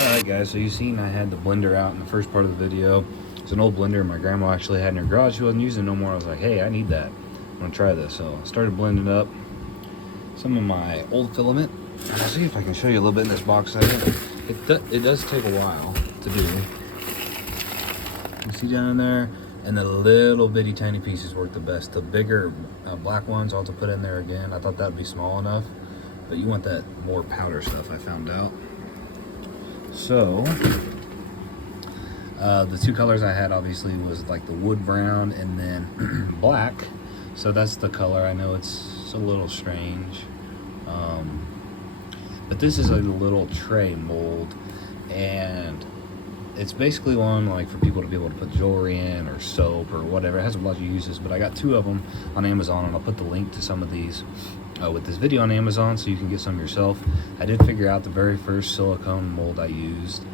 Alright guys, so you've seen I had the blender out in the first part of the video. It's an old blender my grandma actually had in her garage. She wasn't using it no more. I was like, hey, I need that. I'm gonna try this. So I started blending up some of my old filament. And I'll see if I can show you a little bit in this box. It does take a while to do. You see down in there? And the little bitty tiny pieces work the best. The bigger black ones I'll have to put in there again. I thought that'd be small enough. But you want that more powder stuff, I found out. So, the two colors I had obviously was like the wood brown and then black. So that's the color. I know it's a little strange. But this is a little tray mold, and it's basically one like for people to be able to put jewelry in or soap or whatever. It has a lot of uses, but I got two of them on Amazon, and I'll put the link to some of these with this video on Amazon so you can get some yourself. I did figure out the very first silicone mold I used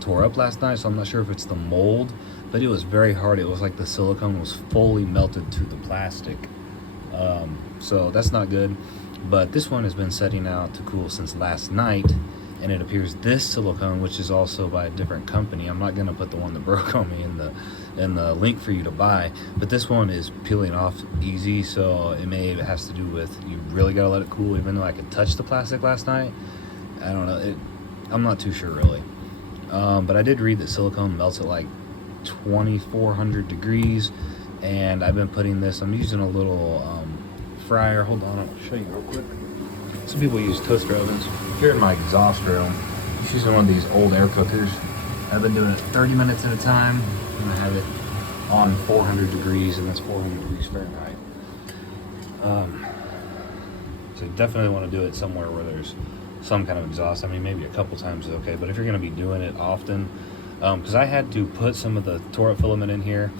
tore up last night, so I'm not sure if it's the mold, but it was very hard. It was like the silicone was fully melted to the plastic, so that's not good. But this one has been setting out to cool since last night, and it appears this silicone, which is also by a different company, I'm not going to put the one that broke on me in the link for you to buy, but this one is peeling off easy. So it has to do with you really got to let it cool. Even though I could touch the plastic last night, I don't know, I'm not too sure really. But I did read that silicone melts at like 2400 degrees, and I've been putting this, I'm using a little fryer. Hold on, I'll show you real quick. Some people use toaster ovens. Here in my exhaust room, I'm using one of these old air cookers. I've been doing it 30 minutes at a time, and I have it on 400 degrees, and that's 400 degrees Fahrenheit. So you definitely want to do it somewhere where there's some kind of exhaust. I mean, maybe a couple times is okay, but if you're going to be doing it often, because I had to put some of the tore up filament in here,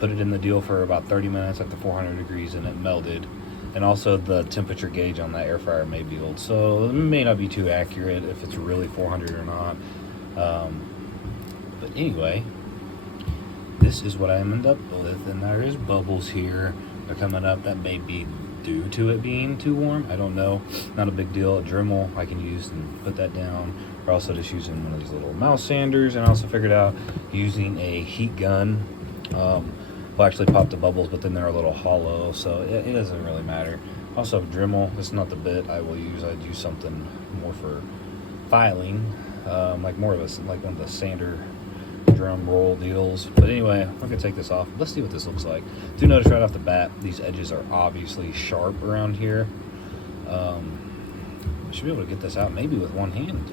put it in the deal for about 30 minutes at the 400 degrees, and it melted. And also the temperature gauge on that air fryer may be old, so it may not be too accurate if it's really 400 or not. But anyway, this is what I ended up with, and there is bubbles here. They're coming up. That may be due to it being too warm. I don't know. Not a big deal. A Dremel I can use and put that down. Or also just using one of these little mouse sanders. And I also figured out using a heat gun will actually pop the bubbles, but then they're a little hollow, so it doesn't really matter. Also, Dremel, it's not the bit I will use. I'd use something more for filing, like more of a, like one of the sander drum roll deals. But anyway, I'm gonna take this off. Let's see what this looks like. Do notice right off the bat, these edges are obviously sharp around here. I should be able to get this out maybe with one hand.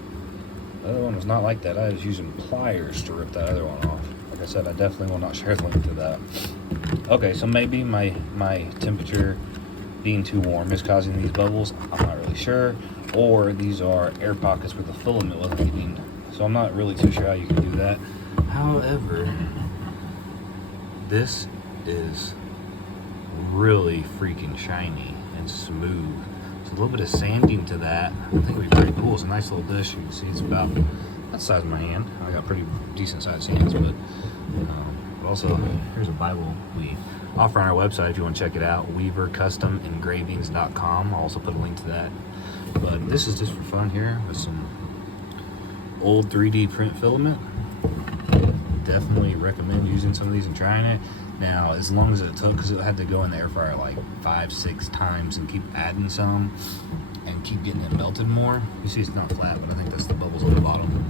The other one was not like that. I was using pliers to rip that other one off. Like I said, I definitely will not share the link to that. Okay, so maybe my temperature being too warm is causing these bubbles. I'm not really sure. Or these are air pockets where the filament wasn't getting. So I'm not really too sure how you can do that. However, this is really freaking shiny and smooth. So a little bit of sanding to that, I think it would be pretty cool. It's a nice little dish. You can see it's about that size of my hand. I got pretty decent sized hands, but also here's a Bible we offer on our website if you want to check it out, weavercustomengravings.com. I'll also put a link to that. But this is just for fun here with some old 3D print filament. Definitely recommend using some of these and trying it. Now, as long as it took, because it had to go in the air fryer like 5-6 times and keep adding some and keep getting it melted more. You see it's not flat, but I think that's the bubbles on the bottom.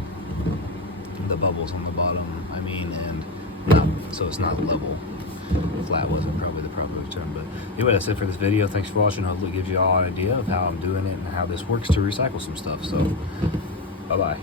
The bubbles on the bottom, I mean, and not, so it's not level. Flat wasn't probably the proper term, but anyway, that's it for this video. Thanks for watching. Hopefully it gives you all an idea of how I'm doing it and how this works to recycle some stuff. So, bye-bye.